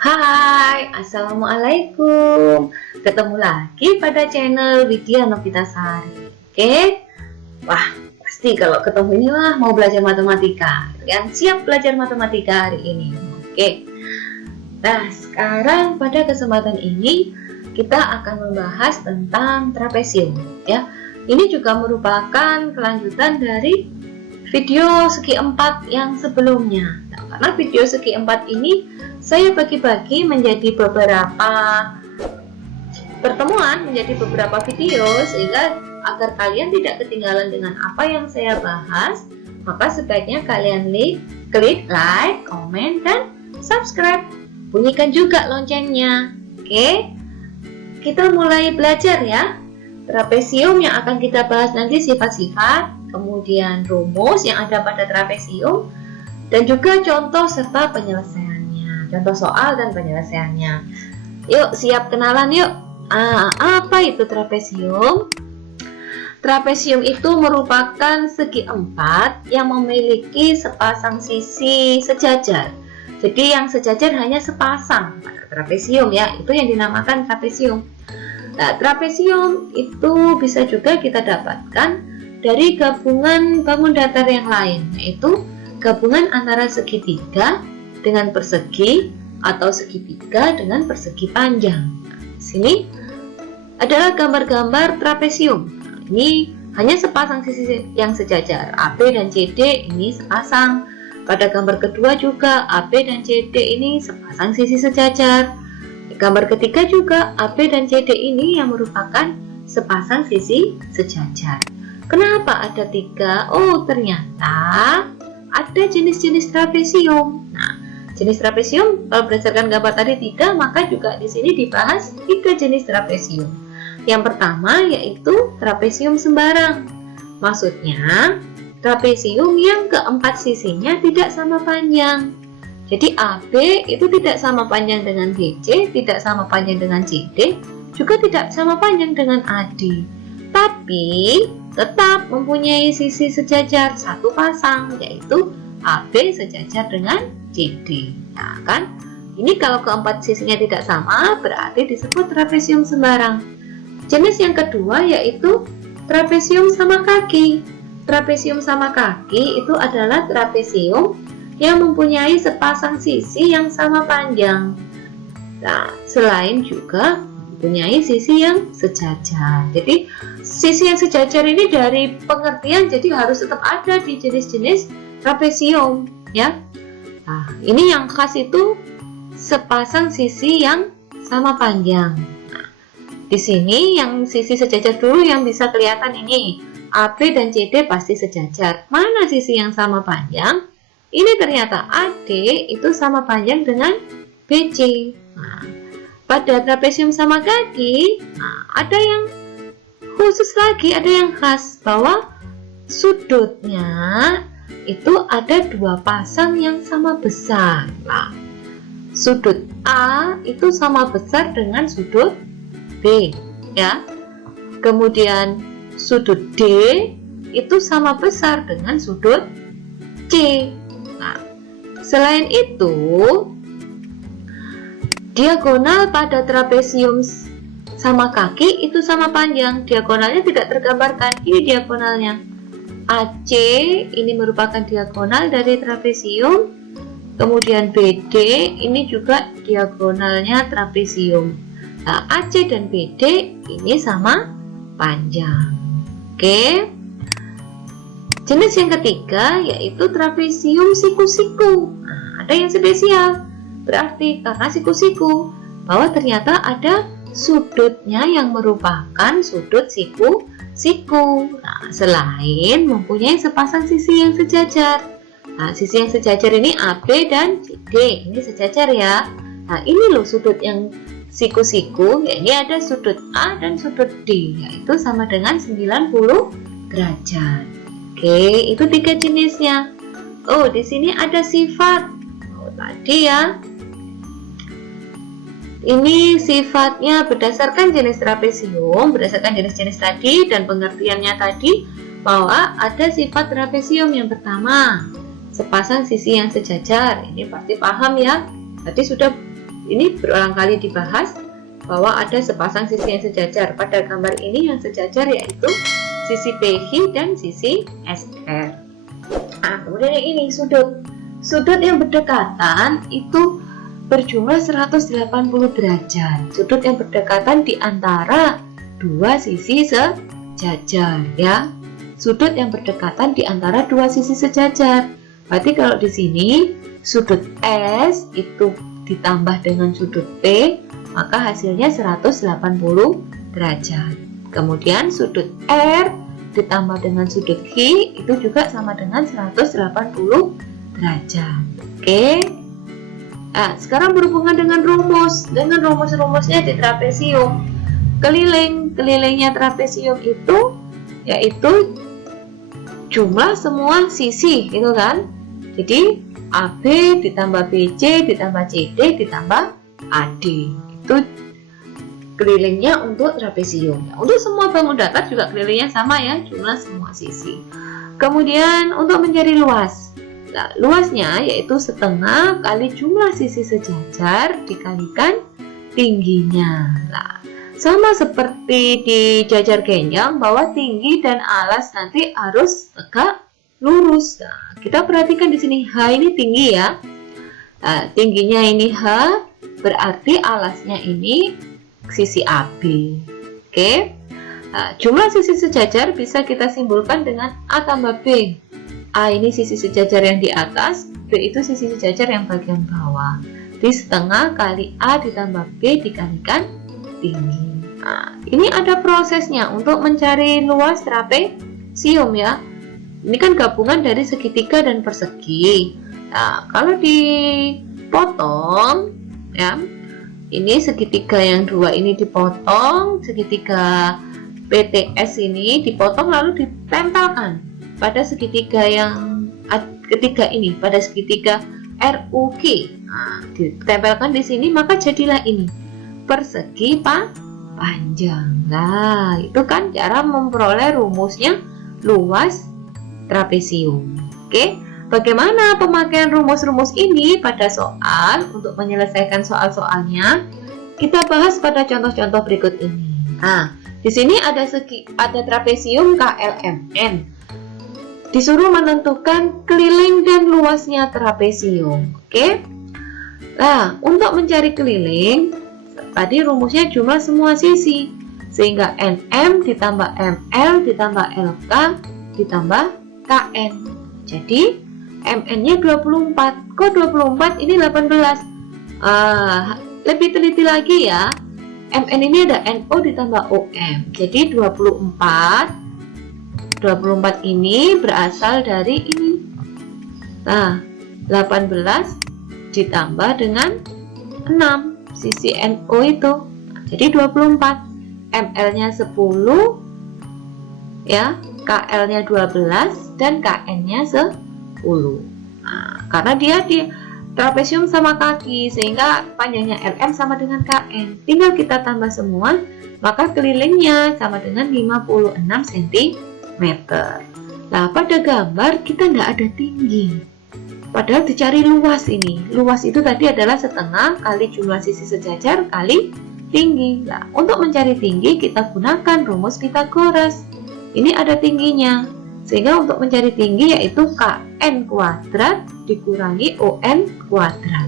Hai, Assalamualaikum. Ketemu lagi pada channel Widya Novitasari. Oke? Wah, pasti kalau ketemu ini mau belajar matematika. Kalian siap belajar matematika hari ini? Oke. Nah, sekarang pada kesempatan ini kita akan membahas tentang trapesium, ya. Ini juga merupakan kelanjutan dari video segi 4 yang sebelumnya. Nah, karena video segi 4 ini saya bagi-bagi menjadi beberapa pertemuan, menjadi beberapa video, sehingga agar kalian tidak ketinggalan dengan apa yang saya bahas, maka sebaiknya kalian klik like, komen, dan subscribe. Bunyikan juga loncengnya. Oke, kita mulai belajar ya. Trapesium yang akan kita bahas nanti sifat-sifat, kemudian rumus yang ada pada trapesium, dan juga contoh serta penyelesaiannya, contoh soal dan penyelesaiannya. Yuk, siap kenalan yuk. Apa itu trapesium? Trapesium itu merupakan segi 4 yang memiliki sepasang sisi sejajar. Jadi yang sejajar hanya sepasang pada trapesium ya, itu yang dinamakan trapesium. Nah, trapesium itu bisa juga kita dapatkan dari gabungan bangun datar yang lain, yaitu gabungan antara segitiga dengan persegi atau segitiga dengan persegi panjang. Di sini adalah gambar-gambar trapesium. Ini hanya sepasang sisi yang sejajar. AB dan CD ini sepasang. Pada gambar kedua juga AB dan CD ini sepasang sisi sejajar. Gambar ketiga juga AB dan CD ini yang merupakan sepasang sisi sejajar. Kenapa ada 3? Oh, ternyata ada jenis-jenis trapesium. Nah, jenis trapesium kalau berdasarkan gambar tadi 3, maka juga di sini dibahas 3 jenis trapesium. Yang pertama yaitu trapesium sembarang. Maksudnya trapesium yang keempat sisinya tidak sama panjang. Jadi AB itu tidak sama panjang dengan BC, tidak sama panjang dengan CD, juga tidak sama panjang dengan AD. Tapi tetap mempunyai sisi sejajar satu pasang, yaitu AB sejajar dengan CD. Nah kan, ini kalau keempat sisinya tidak sama, berarti disebut trapesium sembarang. Jenis yang kedua yaitu trapesium sama kaki. Trapesium sama kaki itu adalah trapesium yang mempunyai sepasang sisi yang sama panjang. Nah, selain juga mempunyai sisi yang sejajar. Jadi, sisi yang sejajar ini dari pengertian jadi harus tetap ada di jenis-jenis trapesium, ya. Nah, ini yang khas itu sepasang sisi yang sama panjang. Nah, di sini yang sisi sejajar dulu yang bisa kelihatan ini. AB dan CD pasti sejajar. Mana sisi yang sama panjang? Ini ternyata AD itu sama panjang dengan BC. Nah, pada trapesium sama kaki, ada yang khusus lagi, ada yang khas bahwa sudutnya itu ada 2 pasang yang sama besar. Nah, sudut A itu sama besar dengan sudut B, ya. Kemudian sudut D itu sama besar dengan sudut C. Nah, selain itu, diagonal pada trapesium sama kaki itu sama panjang. Diagonalnya tidak tergambarkan. Ini diagonalnya. AC ini merupakan diagonal dari trapesium. Kemudian BD ini juga diagonalnya trapesium. Nah, AC dan BD ini sama panjang. Oke. Jenis yang ketiga yaitu trapesium siku-siku. Nah, ada yang spesial. Berarti karena siku-siku, bahwa ternyata ada sudutnya yang merupakan sudut siku-siku. Nah, selain mempunyai sepasang sisi yang sejajar. Nah, sisi yang sejajar ini AB dan CD. Ini sejajar ya. Nah, ini loh sudut yang siku-siku. Ya, ini ada sudut A dan sudut D, yaitu sama dengan 90 derajat. Oke, itu 3 jenisnya. Oh, di sini ada sifat. Oh, tadi ya. Ini sifatnya berdasarkan jenis trapesium, berdasarkan jenis-jenis tadi dan pengertiannya tadi, bahwa ada sifat trapesium yang pertama, sepasang sisi yang sejajar. Ini pasti paham ya. Tadi sudah ini berulang kali dibahas bahwa ada sepasang sisi yang sejajar. Pada gambar ini yang sejajar yaitu sisi PQ dan sisi SR. Nah, kemudian yang ini sudut. Sudut yang berdekatan itu berjumlah 180 derajat. Sudut yang berdekatan di antara dua sisi sejajar ya. Sudut yang berdekatan di antara dua sisi sejajar. Berarti kalau di sini sudut S itu ditambah dengan sudut P, maka hasilnya 180 derajat. Kemudian sudut R ditambah dengan sudut Q itu juga sama dengan 180 derajat. Oke. Nah, sekarang berhubungan dengan rumus. Dengan rumus-rumusnya di trapesium. Kelilingnya trapesium itu yaitu jumlah semua sisi, gitu kan? Jadi AB ditambah BC ditambah CD ditambah AD. Itu kelilingnya untuk trapesium. Untuk semua bangun datar juga kelilingnya sama ya, jumlah semua sisi. Kemudian untuk mencari luas. Nah, luasnya yaitu setengah kali jumlah sisi sejajar dikalikan tingginya. Nah, sama seperti di jajar genjang bahwa tinggi dan alas nanti harus tegak lurus. Nah, kita perhatikan di sini H ini tinggi ya. Nah, tingginya ini H, berarti alasnya ini sisi AB. Oke. Nah, jumlah sisi sejajar bisa kita simbolkan dengan A tambah B. A ini sisi sejajar yang di atas, B itu sisi sejajar yang bagian bawah. Di setengah kali A ditambah B dikalikan tinggi. Nah, ini ada prosesnya untuk mencari luas trapesium ya. Ini kan gabungan dari segitiga dan persegi. Nah, kalau dipotong ya, ini segitiga yang dua ini dipotong, segitiga PTS ini dipotong lalu ditempelkan pada segitiga yang ketiga ini, pada segitiga RUQ. Nah, ditempelkan di sini maka jadilah ini persegi panjang. Nah, itu kan cara memperoleh rumusnya luas trapesium. Oke, bagaimana pemakaian rumus-rumus ini pada soal? Untuk menyelesaikan soal-soalnya, kita bahas pada contoh-contoh berikut ini. Nah, di sini ada trapesium KLMN. Disuruh menentukan keliling dan luasnya trapesium. Oke. Nah, untuk mencari keliling, tadi rumusnya jumlah semua sisi. Sehingga NM ditambah ML ditambah LK ditambah KN. Jadi MN-nya 24. Kok 24? Ini 18. Lebih teliti lagi ya. MN ini ada NO ditambah OM. Jadi 24 ini berasal dari ini. Nah, 18 ditambah dengan 6 sisi NO itu. Jadi 24. ML-nya 10 ya, KL-nya 12 dan KN-nya 10. Nah, karena dia di trapesium sama kaki sehingga panjangnya LM sama dengan KN. Tinggal kita tambah semua, maka kelilingnya sama dengan 56 cm. Nah, pada gambar kita tidak ada tinggi. Padahal dicari luas ini. Luas itu tadi adalah setengah kali jumlah sisi sejajar kali tinggi. Nah, untuk mencari tinggi kita gunakan rumus Pythagoras. Ini ada tingginya. Sehingga untuk mencari tinggi yaitu KN kuadrat dikurangi ON kuadrat.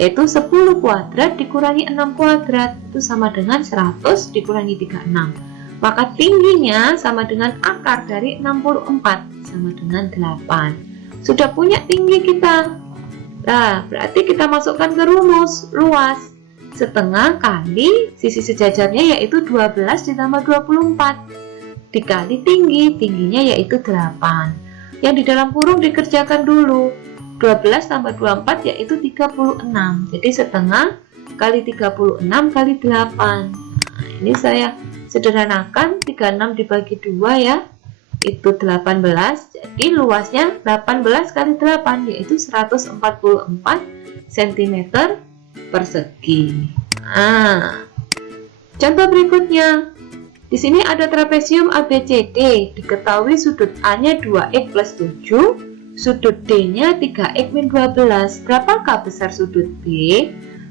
Yaitu 10 kuadrat dikurangi 6 kuadrat. Itu sama dengan 100 dikurangi 36. Maka tingginya sama dengan akar dari 64 sama dengan 8. Sudah punya tinggi kita. Nah, berarti kita masukkan ke rumus luas. Setengah kali sisi sejajarnya yaitu 12 ditambah 24 dikali tinggi, tingginya yaitu 8. Yang di dalam kurung dikerjakan dulu. 12 tambah 24 yaitu 36. Jadi setengah kali 36 kali 8. Nah, ini saya sederhanakan, 36 dibagi 2 ya, itu 18. Jadi luasnya 18 kali 8 yaitu 144 cm persegi. Nah, contoh berikutnya. Di sini ada trapesium ABCD. Diketahui sudut A-nya 2x plus 7, sudut D-nya 3x min 12. Berapakah besar sudut B?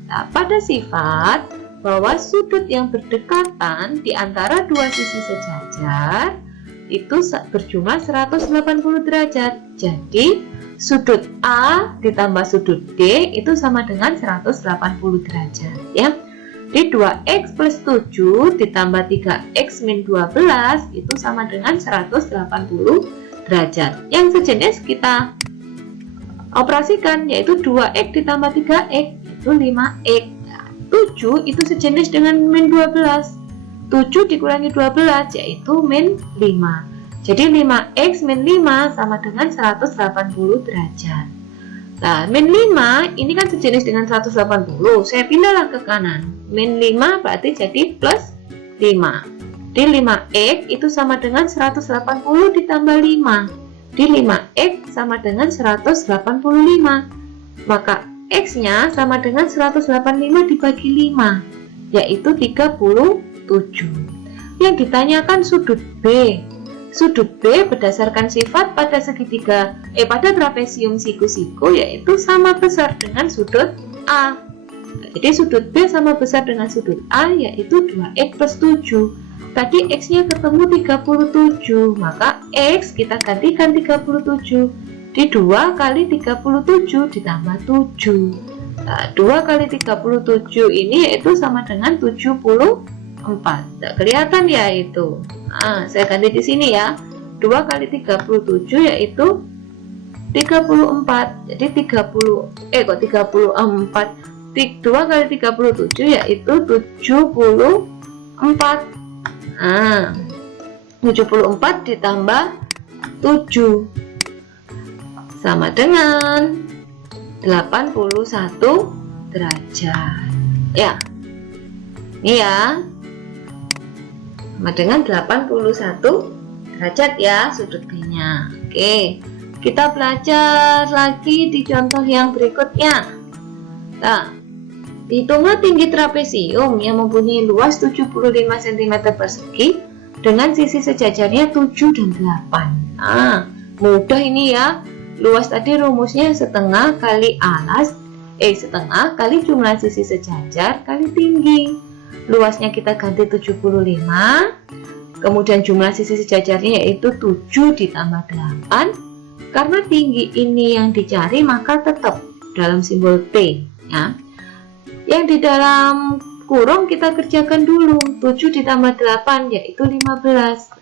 Nah, pada sifat bahwa sudut yang berdekatan di antara dua sisi sejajar itu berjumlah 180 derajat. Jadi sudut A ditambah sudut D itu sama dengan 180 derajat ya. Di 2x plus 7 ditambah 3x min 12 itu sama dengan 180 derajat. Yang sejenis kita operasikan yaitu 2x ditambah 3x itu 5x. 7 itu sejenis dengan min 12. 7 dikurangi 12 yaitu min 5. Jadi 5x min 5 sama dengan 180 derajat. Nah, min 5 ini kan sejenis dengan 180. Saya pindahlah ke kanan. Min 5 berarti jadi plus 5. Di 5x itu sama dengan 180 ditambah 5. Di 5x sama dengan 185. Maka x-nya sama dengan 185 dibagi 5, yaitu 37. Yang ditanyakan sudut B. Sudut B berdasarkan sifat pada segitiga pada trapesium siku-siku yaitu sama besar dengan sudut A. Jadi sudut B sama besar dengan sudut A yaitu 2x plus 7. Tadi x-nya ketemu 37, maka x kita gantikan 37. Di 2 kali 37 ditambah 7. Nah, 2 kali 37 ini yaitu sama dengan 74. Tidak kelihatan ya itu. Nah, saya ganti di sini ya. 2 kali 37 yaitu 34. Jadi 34. 2 kali 37 yaitu 74. Nah, 74 ditambah 7 sama dengan 81 derajat ya. Ini ya, sama dengan 81 derajat ya sudut B nya. Oke, kita belajar lagi di contoh yang berikutnya. Nah, hitunglah tinggi trapesium yang mempunyai luas 75 cm persegi dengan sisi sejajarnya 7 dan 8. Nah, mudah ini ya. Luas tadi rumusnya setengah kali alas setengah kali jumlah sisi sejajar kali tinggi. Luasnya kita ganti 75, kemudian jumlah sisi sejajarnya yaitu 7 ditambah 8. Karena tinggi ini yang dicari maka tetap dalam simbol T ya. Yang di dalam kurung kita kerjakan dulu. 7 ditambah 8 yaitu 15.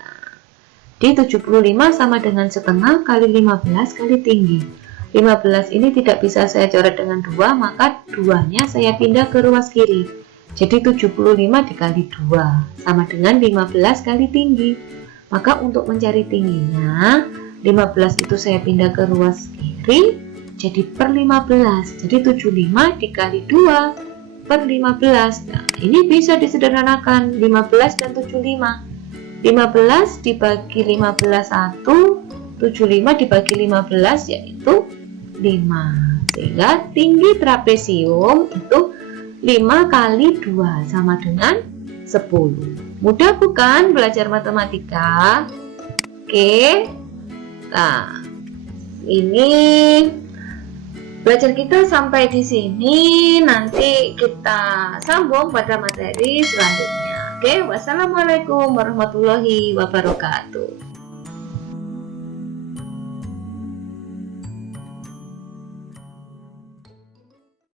Di 75 sama dengan setengah kali 15 kali tinggi. 15 ini tidak bisa saya coret dengan 2, maka 2-nya saya pindah ke ruas kiri. Jadi 75 dikali 2 sama dengan 15 kali tinggi. Maka untuk mencari tingginya, 15 itu saya pindah ke ruas kiri, jadi per 15. Jadi 75 dikali 2 per 15. Nah, ini bisa disederhanakan 15 dan 75. 15 dibagi 15 1, 75 dibagi 15 yaitu 5. Sehingga tinggi trapesium itu 5 kali 2 sama dengan 10. Mudah bukan belajar matematika? Oke. Nah, ini belajar kita sampai di sini. Nanti kita sambung pada materi selanjutnya. Oke, wassalamualaikum warahmatullahi wabarakatuh.